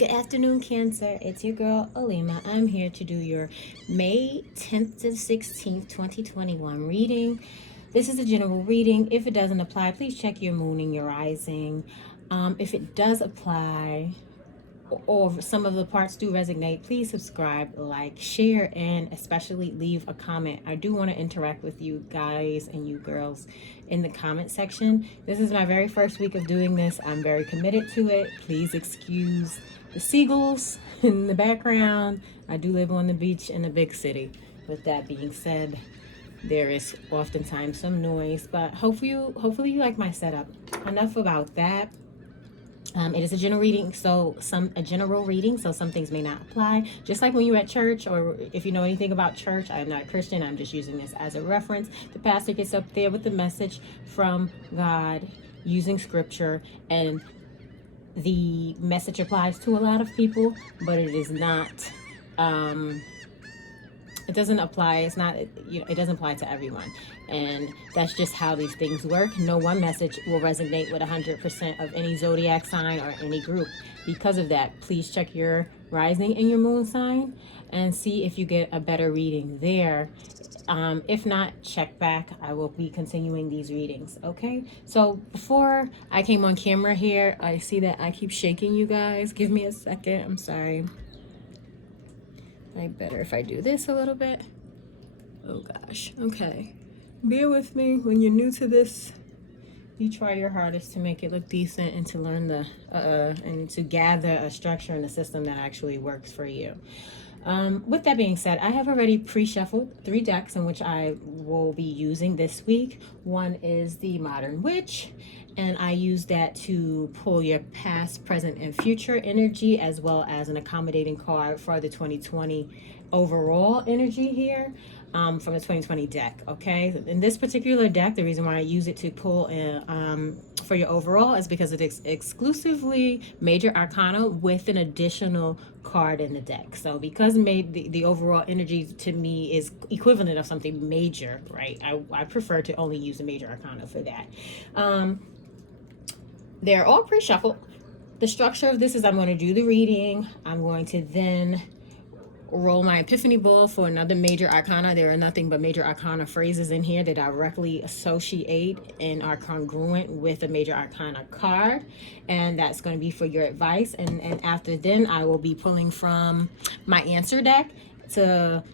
Good afternoon, Cancer. It's your girl, Alima. I'm here to do your May 10th to 16th, 2021 reading. This is a general reading. If it doesn't apply, please check your moon and your rising. If it does apply, or some of the parts do resonate, please subscribe, like, share, and especially leave a comment. I do want to interact with you guys and you girls in the comment section. This is my very first week of doing this. I'm very committed to it. Please excuse the seagulls in the background. I do live on the beach in a big city. With that being said, there is oftentimes some noise, but hopefully you like my setup. Enough about that. It is a general reading, so some things may not apply. Just like when you're at church, or if you know anything about church, I am not a Christian. I'm just using this as a reference. The pastor gets up there with the message from God using scripture, and the message applies to a lot of people, but it is not. It doesn't apply. It's not. It doesn't apply to everyone, and that's just how these things work. No one message will resonate with 100% of any zodiac sign or any group. Because of that, please check your rising and your moon sign and see if you get a better reading there. If not, check back. I will be continuing these readings. Okay. So before I came on camera here, I see that I keep shaking you guys. Give me a second. I'm sorry. Better if I do this a little bit. Oh gosh. Okay. Bear with me. When you're new to this, you try your hardest to make it look decent and to learn and to gather a structure and a system that actually works for you. With that being said, I have already pre-shuffled 3 decks in which I will be using this week. One is the Modern Witch, and I use that to pull your past, present, and future energy, as well as an accommodating card for the 2020 overall energy here from the 2020 deck. Okay, in this particular deck, the reason why I use it to pull for your overall is because it's exclusively major arcana with an additional card in the deck. So because the overall energy to me is equivalent of something major, right? I prefer to only use a major arcana for that. They're all pre-shuffled. The structure of this is I'm going to do the reading. I'm going to then roll my epiphany ball for another major arcana. There are nothing but major arcana phrases in here that directly associate and are congruent with a major arcana card, and that's going to be for your advice. And after then, I will be pulling from my answer deck to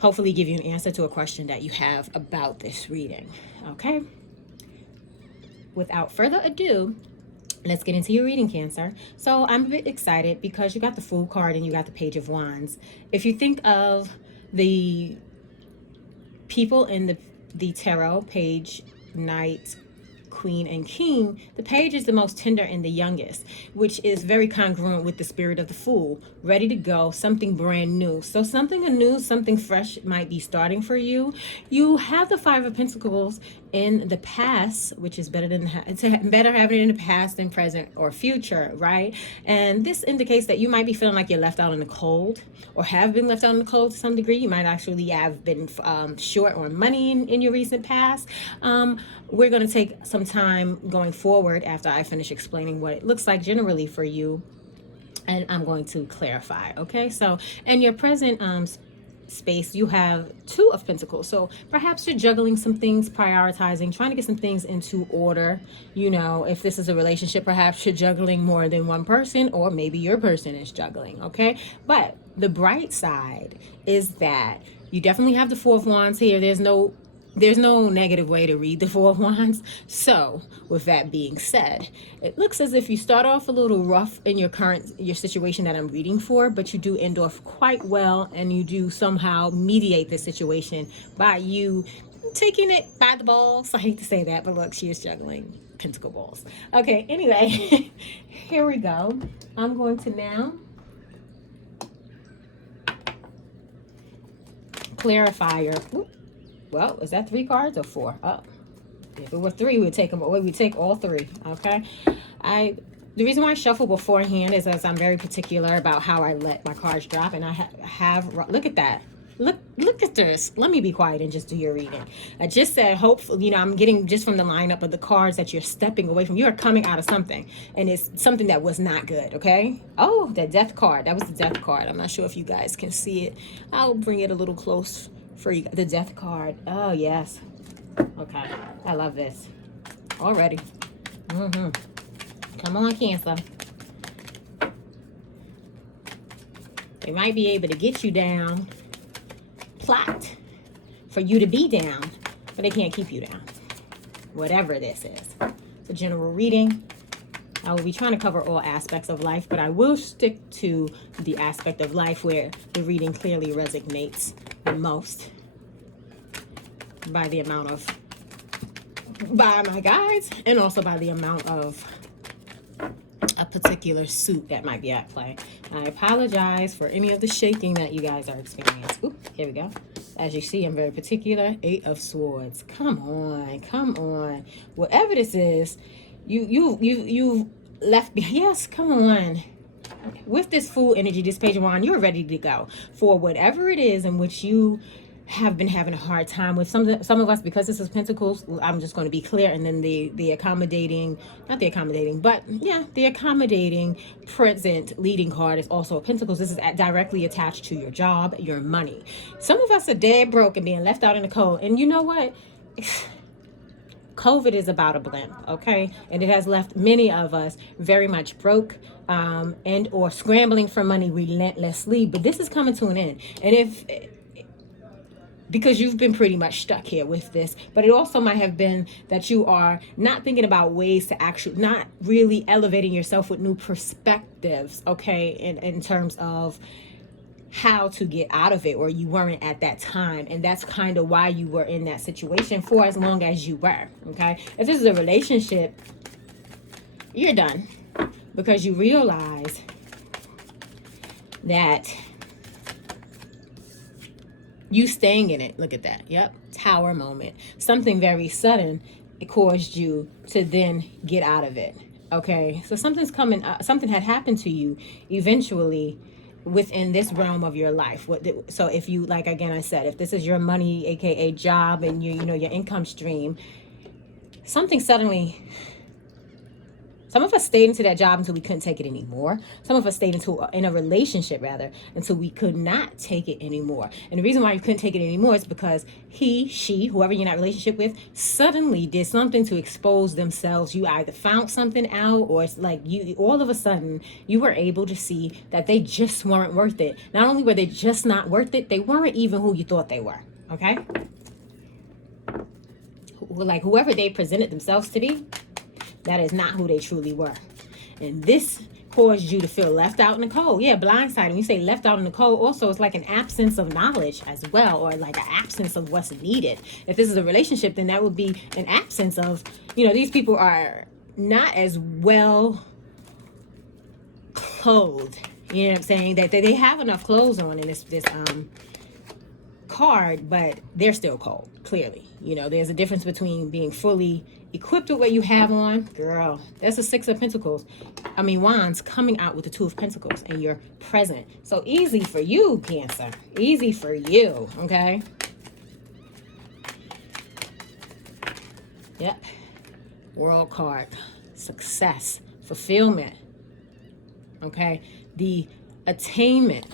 hopefully give you an answer to a question that you have about this reading. Okay, without further ado, let's get into your reading, Cancer. So I'm a bit excited because you got the Fool card and you got the Page of Wands. If you think of the people in the tarot, Page, Knight, Queen, and King, the Page is the most tender and the youngest, which is very congruent with the spirit of the Fool, ready to go, something brand new. So something new, something fresh might be starting for you. You have the Five of Pentacles in the past, which is better having it in the past than present or future, right? And this indicates that you might be feeling like you're left out in the cold, or have been left out in the cold to some degree. You might actually have been short on money in your recent past. We're going to take some time going forward after I finish explaining what it looks like generally for you, and I'm going to clarify. Okay, so in your present space, you have Two of Pentacles. So perhaps you're juggling some things, prioritizing, trying to get some things into order. You know, if this is a relationship, perhaps you're juggling more than one person, or maybe your person is juggling. Okay, but the bright side is that you definitely have the Four of Wands here. There's no negative way to read the Four of Wands. So with that being said, it looks as if you start off a little rough in your situation that I'm reading for, but you do end off quite well, and you do somehow mediate the situation by you taking it by the balls. I hate to say that, but look, she is juggling pentacle balls. Okay, anyway, here we go. I'm going to now clarify your... Well, is that 3 cards or 4? Oh, if it were 3, we'd take them away. We'd take all 3. Okay. The reason why I shuffle beforehand is as I'm very particular about how I let my cards drop, and I have look at that. Look at this. Let me be quiet and just do your reading. I just said, hopefully, you know, I'm getting just from the lineup of the cards that you're stepping away from. You are coming out of something, and it's something that was not good, okay? Oh, the death card. That was the death card. I'm not sure if you guys can see it. I'll bring it a little close for you. The death card. Oh, yes. Okay. I love this. Already. Come on, Cancer. They might be able to get you down, plot for you to be down, but they can't keep you down. Whatever this is. It's a general reading. I will be trying to cover all aspects of life, but I will stick to the aspect of life where the reading clearly resonates the most by my guides, and also by the amount of a particular suit that might be at play. I apologize for any of the shaking that you guys are experiencing. Ooh, here we go. As you see, I'm very particular. 8 of Swords. Come on. Whatever this is, you left behind. Yes, come on. With this Fool energy, this Page of Wands, you're ready to go for whatever it is in which you have been having a hard time with. Some of us, because this is Pentacles, I'm just going to be clear, and then the accommodating, not the accommodating, but yeah, the accommodating present leading card is also Pentacles. This is directly attached to your job, your money. Some of us are dead broke and being left out in the cold, and you know what? COVID is about a blimp, okay? And it has left many of us very much broke and or scrambling for money relentlessly. But this is coming to an end. And because you've been pretty much stuck here with this, but it also might have been that you are not thinking about ways to actually, not really elevating yourself with new perspectives, okay, in terms of how to get out of it, or you weren't at that time, and that's kind of why you were in that situation for as long as you were, okay? If this is a relationship, you're done, because you realize that you staying in it. Look at that. Yep. Tower moment. Something very sudden, it caused you to then get out of it. Okay. So something's coming up. Something had happened to you eventually within this realm of your life. So if you, like, again, I said, if this is your money, aka job, and you know, your income stream, something suddenly, some of us stayed into that job until we couldn't take it anymore. Some of us stayed in a relationship rather until we could not take it anymore. And the reason why you couldn't take it anymore is because he, she, whoever you're in that relationship with, suddenly did something to expose themselves. You either found something out, or it's like you, all of a sudden, you were able to see that they just weren't worth it. Not only were they just not worth it, they weren't even who you thought they were. Okay? Like whoever they presented themselves to be, that is not who they truly were. And this caused you to feel left out in the cold. Yeah, blindsided. When you say left out in the cold, also it's like an absence of knowledge as well, or like an absence of what's needed. If this is a relationship, then that would be an absence of, you know, these people are not as well clothed. You know what I'm saying? That they have enough clothes on in this card, but they're still cold, clearly. You know, there's a difference between being fully equipped with what you have on. Girl, that's a 6 of Pentacles. I mean, Wands coming out with the 2 of Pentacles, and you're present. So easy for you, Cancer. Easy for you, okay? Yep. World card. Success. Fulfillment. Okay? The attainment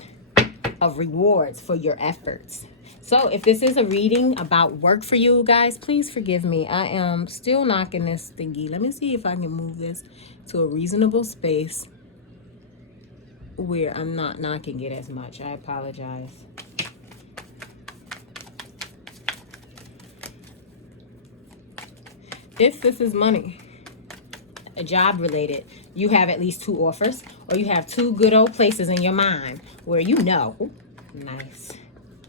of rewards for your efforts. So if this is a reading about work for you guys, please forgive me. I am still knocking this thingy. Let me see if I can move this to a reasonable space where I'm not knocking it as much. I apologize. If this is money, a job related, you have at least 2 offers, or you have 2 good old places in your mind where you know, nice,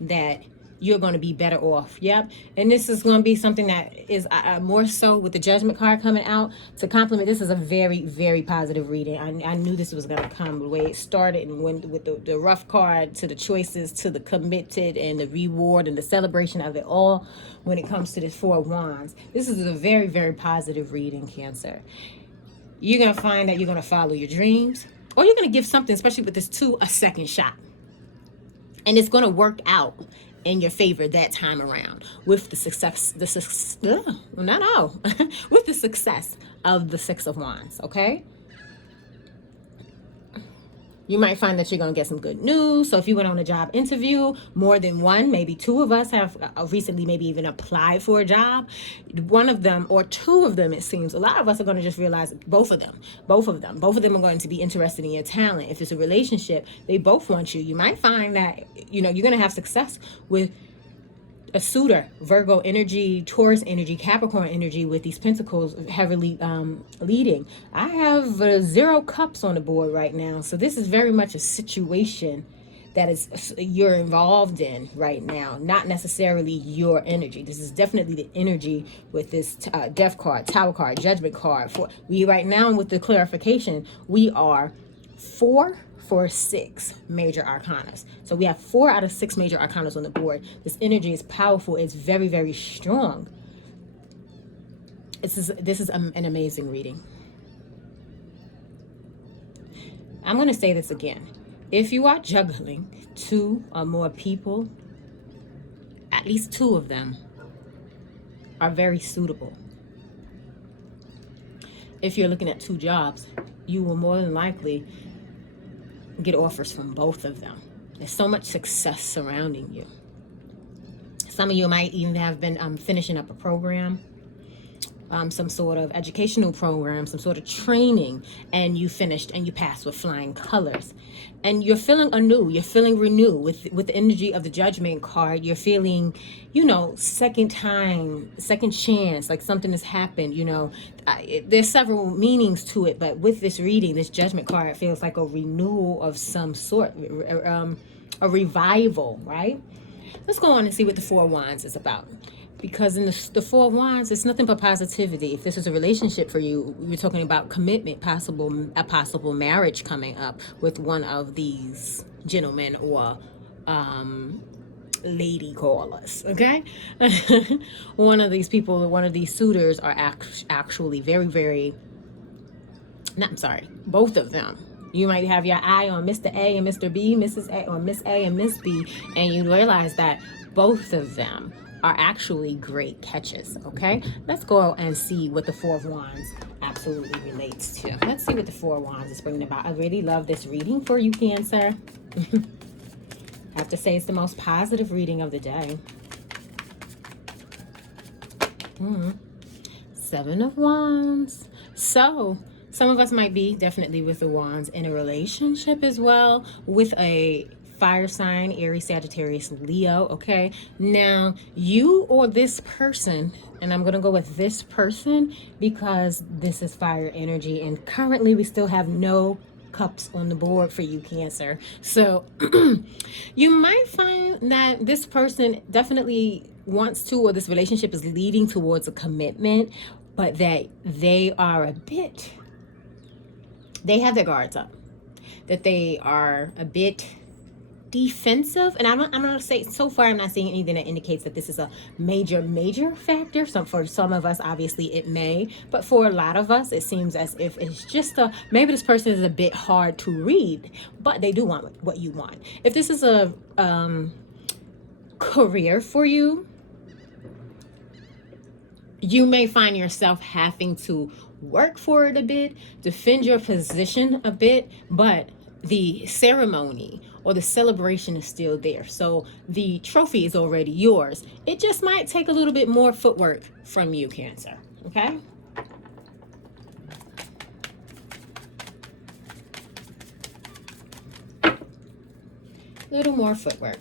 that you're going to be better off. Yep. And this is going to be something that is more so with the Judgment card coming out to complement. This is a very, very positive reading. I knew this was going to come the way it started, and when with the rough card to the choices to the committed and the reward and the celebration of it all when it comes to this 4 of Wands. This is a very, very positive reading, Cancer. You're going to find that you're going to follow your dreams, or you're going to give something, especially with this 2, a second shot. and it's going to work out in your favor that time around with the success, with the success of the Six of Wands. Okay. You might find that you're going to get some good news. So if you went on a job interview, more than one, maybe two of us have recently maybe even applied for a job. One of them or two of them, it seems, a lot of us are going to just realize both of them are going to be interested in your talent. If it's a relationship, they both want you. You might find that, you're going to have success with a suitor, Virgo energy, Taurus energy, Capricorn energy, with these pentacles heavily leading. I have 0 cups on the board right now. So this is very much a situation that is you're involved in right now, not necessarily your energy. This is definitely the energy with this Death card, Tower card, Judgment card. For we right now, with the clarification, we are 4 for 6 major arcanas. So we have 4 out of 6 major arcanas on the board. This energy is powerful. It's very, very strong. This is an amazing reading. I'm going to say this again. If you are juggling 2 or more people, at least 2 of them are very suitable. If you're looking at 2 jobs, you will more than likely get offers from both of them. There's so much success surrounding you. Some of you might even have been finishing up a program, some sort of educational program, some sort of training, and you finished and you passed with flying colors. And you're feeling anew, you're feeling renewed with the energy of the Judgment card. You're feeling, second time, second chance, like something has happened, there's several meanings to it, but with this reading, this Judgment card, it feels like a renewal of some sort, a revival, right? Let's go on and see what the Four of Wands is about. Because in the Four of Wands, it's nothing but positivity. If this is a relationship for you, we're talking about commitment, a possible marriage coming up with one of these gentlemen or lady callers, okay? One of these people, one of these suitors are actually very, very, both of them. You might have your eye on Mr. A and Mr. B, Mrs. A, or Miss A and Miss B, and you realize that both of them are actually great catches, okay? Let's go and see what the Four of Wands absolutely relates to. Let's see what the Four of Wands is bringing about. I really love this reading for you, Cancer. I have to say it's the most positive reading of the day. Seven of Wands. So some of us might be definitely with the Wands in a relationship as well, with a fire sign, Aries, Sagittarius, Leo, okay? Now, you or this person, and I'm going to go with this person because this is fire energy, and currently we still have no cups on the board for you, Cancer. So you might find that this person definitely wants to, or this relationship is leading towards a commitment, but that they are they have their guards up, that they are a bit defensive. And I'm not going to say, so far I'm not seeing anything that indicates that this is a major factor. For some of us, obviously it may, but for a lot of us, it seems as if it's just maybe this person is a bit hard to read, but they do want what you want. If this is a career for you, you may find yourself having to work for it a bit, defend your position a bit, but the ceremony or the celebration is still there. So the trophy is already yours. It just might take a little bit more footwork from you, Cancer, okay? A little more footwork.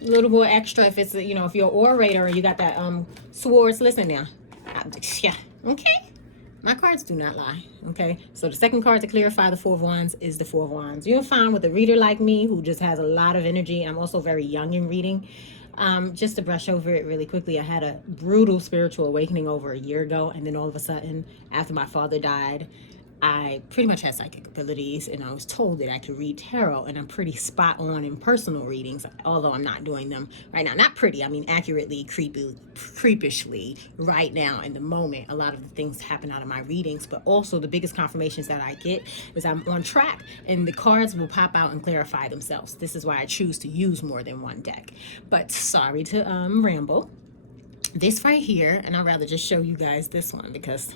A little more extra if it's, if you're an orator and you got that swords. Listen now. Yeah, okay? My cards do not lie, okay? So the second card to clarify the Four of Wands is the Four of Wands. You'll find with a reader like me who just has a lot of energy, I'm also very young in reading. Just to brush over it really quickly, I had a brutal spiritual awakening over a year ago, and then all of a sudden, after my father died, I pretty much had psychic abilities, and I was told that I could read tarot, and I'm pretty spot on in personal readings, although I'm not doing them right now. Not pretty, I mean accurately, creepishly right now in the moment. A lot of the things happen out of my readings, but also the biggest confirmations that I get is I'm on track, and the cards will pop out and clarify themselves. This is why I choose to use more than one deck. But sorry to ramble. This right here, and I'd rather just show you guys this one because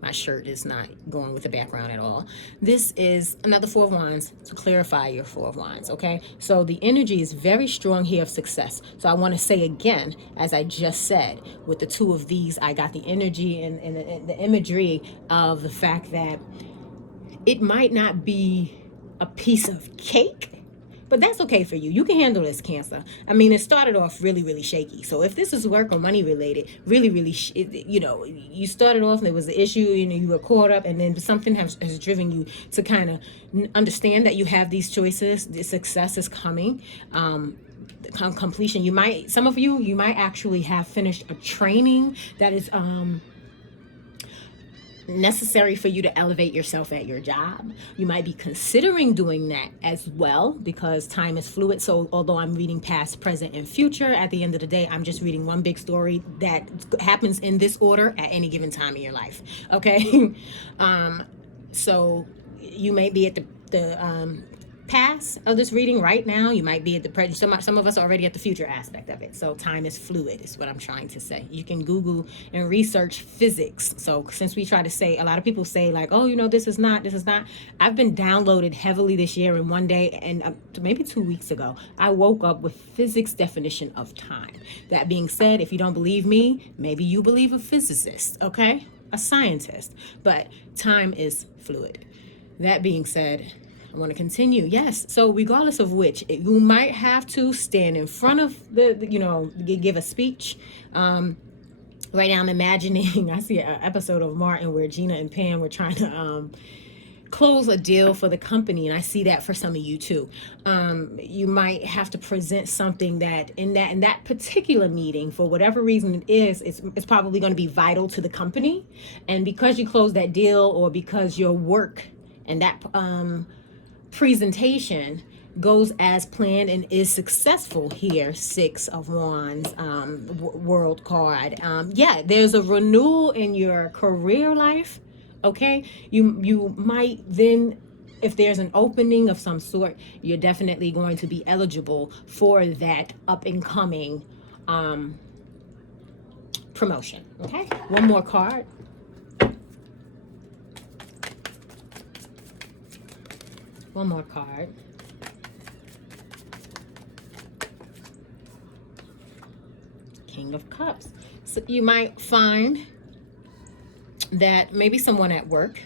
my shirt is not going with the background at all. This is another Four of Wands to clarify your Four of Wands, okay? So the energy is very strong here of success. So I want to say again, as I just said, with the two of these, I got the energy and the imagery of the fact that it might not be a piece of cake, but that's okay for you. You can handle this, Cancer. I mean, it started off really, really shaky. So if this is work or money related, really, really, you started off and there was the issue, you were caught up, and then something has driven you to kind of understand that you have these choices. The success is coming. Completion. Some of you might actually have finished a training that is, necessary for you to elevate yourself at your job. You might be considering doing that as well because time is fluid. So although I'm reading past, present, and future, at the end of the day, I'm just reading one big story that happens in this order at any given time in your life. Okay. So you may be at the past of this reading right now. You might be at the present. Some of us are already at the future aspect of it. So time is fluid is what I'm trying to say. You can Google and research physics. So since we try to say, a lot of people say like, oh, this is not. I've been downloaded heavily this year, and one day, and maybe 2 weeks ago, I woke up with physics definition of time. That being said, if you don't believe me, maybe you believe a physicist, okay? A scientist. But time is fluid. That being said, I want to continue. Yes. So regardless of which, you might have to stand in front of give a speech. Right now I'm imagining, I see an episode of Martin where Gina and Pam were trying to close a deal for the company, and I see that for some of you too. You might have to present something that in that particular meeting, for whatever reason it is, it's probably going to be vital to the company. And because you closed that deal, or because your work and that presentation goes as planned and is successful here, Six of Wands, world card. There's a renewal in your career life. Okay, you might then, if there's an opening of some sort, you're definitely going to be eligible for that up and coming promotion. Okay, one more card. One more card. King of Cups. So you might find that maybe someone at work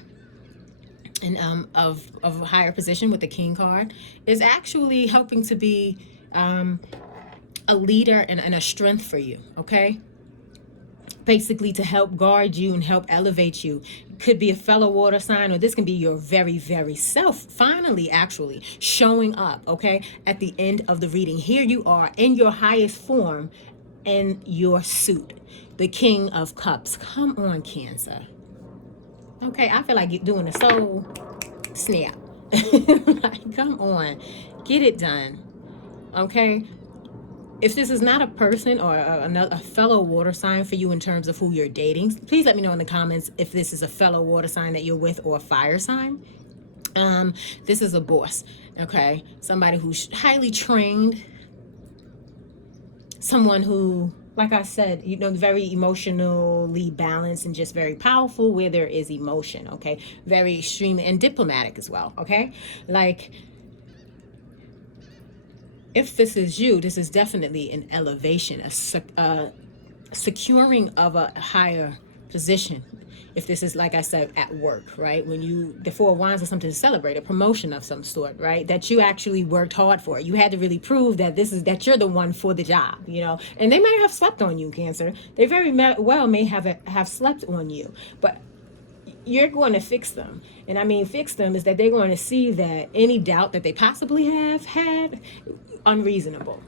and of a higher position with the King card is actually helping to be a leader and a strength for you, okay? Basically to help guard you and help elevate you. Could be a fellow water sign, or this can be your very, very self finally actually showing up, okay? At the end of the reading, here you are in your highest form in your suit, the King of Cups. Come on, Cancer. Okay, I feel like doing a soul snap. Like, come on, get it done, okay? If this is not a person or a fellow water sign for you in terms of who you're dating, please let me know in the comments if this is a fellow water sign that you're with, or a fire sign. This is a boss, okay? Somebody who's highly trained, someone who, like I said, very emotionally balanced and just very powerful where there is emotion, okay? Very extreme and diplomatic as well, okay? Like, if this is you, this is definitely an elevation, a securing of a higher position. If this is, like I said, at work, right? When the Four of Wands is something to celebrate, a promotion of some sort, right? That you actually worked hard for. You had to really prove that that you're the one for the job, And they may have slept on you, Cancer. They very well may have slept on you, but you're going to fix them. And I mean, fix them is that they're going to see that any doubt that they possibly have had, unreasonable.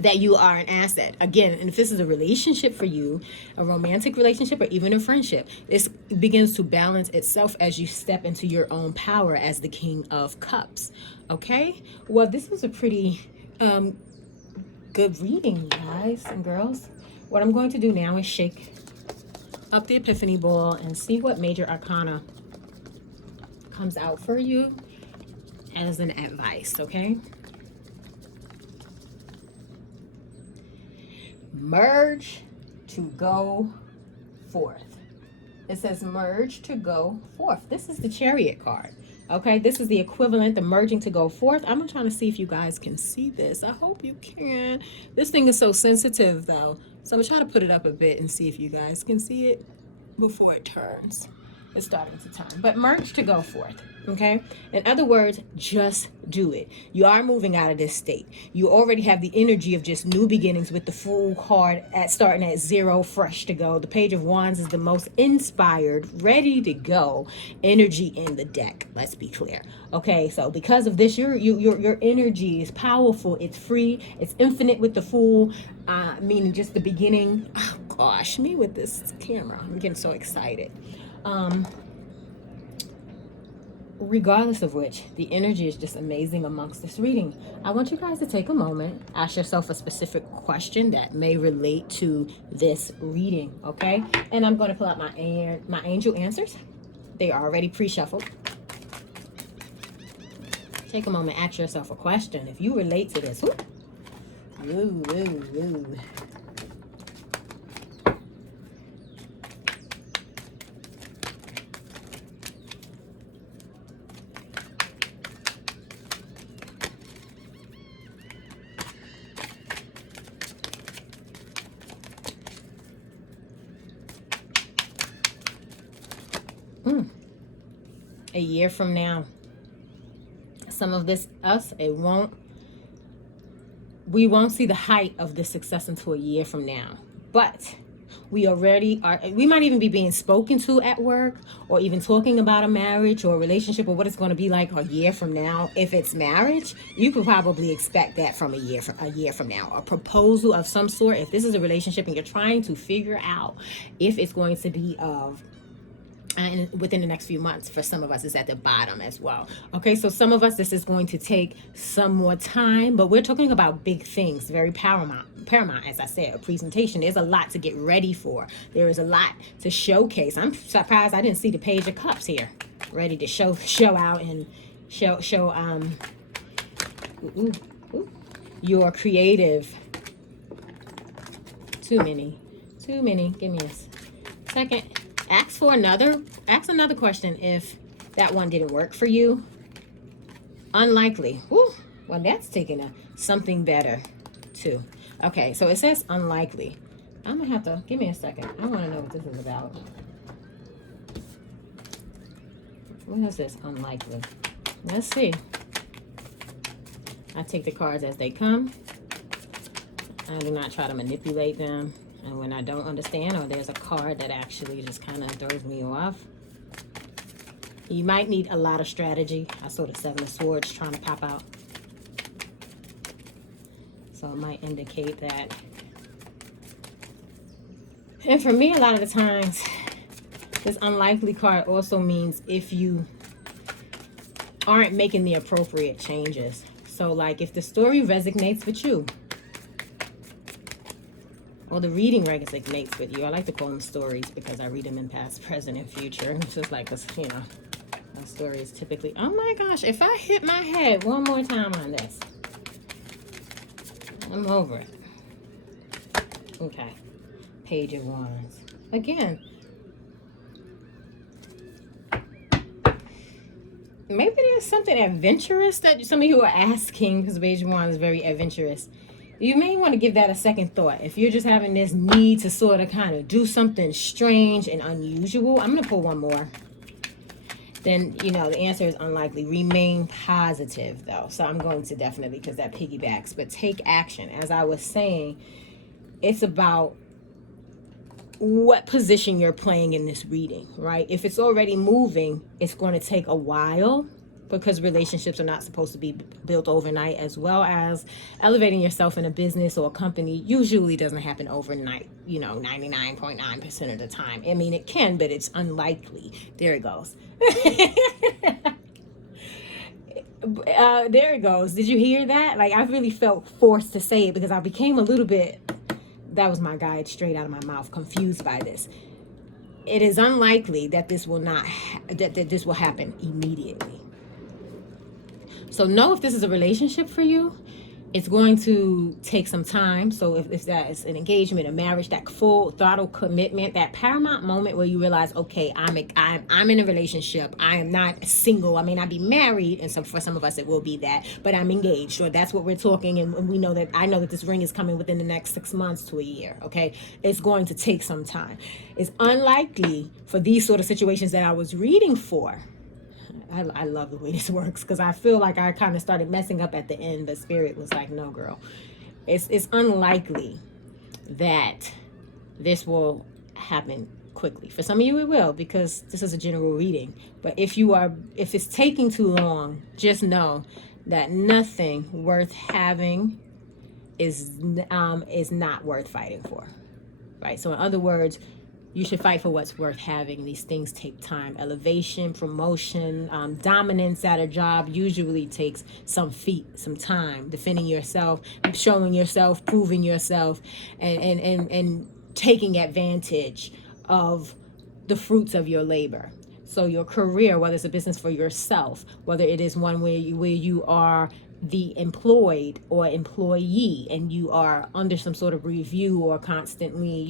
that you are an asset. Again, and if this is a relationship for you, a romantic relationship or even a friendship, this begins to balance itself as you step into your own power as the King of Cups. Okay? Well, this was a pretty good reading, you guys and girls. What I'm going to do now is shake up the Epiphany ball and see what major arcana comes out for you as an advice, okay? Merge to go forth. It says merge to go forth. This is the Chariot card. Okay, this is the equivalent, the merging to go forth. I'm trying to see if you guys can see this. I hope you can. This thing is so sensitive though. So I'm gonna try to put it up a bit and see if you guys can see it before it turns. It's starting to turn. But merge to go forth. Okay? In other words, just do it. You are moving out of this state. You already have the energy of just new beginnings with the Fool card at starting at 0, fresh to go. The Page of Wands is the most inspired, ready to go energy in the deck. Let's be clear. Okay, so because of this, your energy is powerful. It's free. It's infinite with the Fool, meaning just the beginning. Oh gosh, me with this camera. I'm getting so excited. Regardless of which, the energy is just amazing amongst this reading. I want you guys to take a moment, ask yourself a specific question that may relate to this reading, okay? And I'm going to pull out my angel answers. They are already pre-shuffled. Take a moment, ask yourself a question. If you relate to this, ooh, ooh, ooh. A year from now, some of this we won't see the height of this success until a year from now. But we already are, we might even be being spoken to at work, or even talking about a marriage or a relationship, or what it's going to be like a year from now. If it's marriage, you could probably expect that from a year from now. A proposal of some sort. If this is a relationship and you're trying to figure out if it's going to be of, and within the next few months, for some of us, is at the bottom as well. Okay, so some of us, this is going to take some more time, but we're talking about big things, very paramount, as I said, a presentation. There's a lot to get ready for. There is a lot to showcase. I'm surprised I didn't see the Page of Cups here, ready to show out and show your creative. Too many. Give me a second. Ask another question if that one didn't work for you. Unlikely. Whew. Well, that's taking something better too. Okay, so it says unlikely. I'm gonna have to, give me a second. I want to know what this is about. What is this unlikely? Let's see. I take the cards as they come. I do not try to manipulate them. And when I don't understand, or there's a card that actually just kind of throws me off, you might need a lot of strategy. I saw the Seven of Swords trying to pop out. So it might indicate that. And for me, a lot of the times, this unlikely card also means if you aren't making the appropriate changes. So like if the story resonates with you, or the reading resonates with you. I like to call them stories because I read them in past, present, and future. It's just like, you know, a story is typically, oh my gosh, if I hit my head one more time on this, I'm over it. Okay. Page of Wands. Again, maybe there's something adventurous that some of you are asking, because Page of Wands is very adventurous. You may want to give that a second thought. If you're just having this need to sort of kind of do something strange and unusual, I'm going to pull one more. Then, you know, the answer is unlikely. Remain positive, though. So I'm going to definitely, because that piggybacks. But take action. As I was saying, it's about what position you're playing in this reading, right? If it's already moving, it's going to take a while because relationships are not supposed to be built overnight, as well as elevating yourself in a business or a company usually doesn't happen overnight, 99.9% of the time. I mean, it can, but it's unlikely. There it goes. There it goes. Did you hear that? Like, I really felt forced to say it because I became a little bit, that was my guide straight out of my mouth, confused by this. It is unlikely that this will not, that this will happen immediately. So know if this is a relationship for you, it's going to take some time. So if that is an engagement, a marriage, that full throttle commitment, that paramount moment where you realize, okay, I'm in a relationship. I am not single. I may not be married, and for some of us it will be that, but I'm engaged, or that's what we're talking, and we know that I know that this ring is coming within the next 6 months to a year. Okay, it's going to take some time. It's unlikely for these sort of situations that I was reading for. I love the way this works because I feel like I kind of started messing up at the end, but Spirit was like, no, girl. It's unlikely that this will happen quickly. For some of you, it will, because this is a general reading. But if it's taking too long, just know that nothing worth having is not worth fighting for, right? So in other words, you should fight for what's worth having. These things take time. Elevation, promotion, dominance at a job usually takes some feet, some time. Defending yourself, showing yourself, proving yourself, and taking advantage of the fruits of your labor. So your career, whether it's a business for yourself, whether it is one where you are the employed or employee and you are under some sort of review or constantly,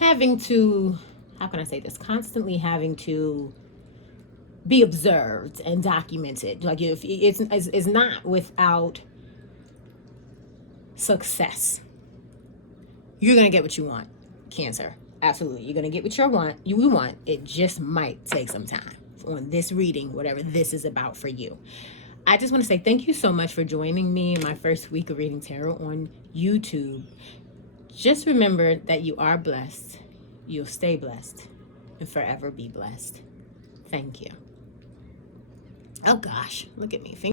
having to, how can I say this, constantly having to be observed and documented. Like, if it's not without success. You're going to get what you want, Cancer. Absolutely. You're going to get what you want. It just might take some time on this reading, whatever this is about for you. I just want to say thank you so much for joining me in my first week of reading tarot on YouTube. Just remember that you are blessed, you'll stay blessed, and forever be blessed. Thank you. Oh gosh, look at me.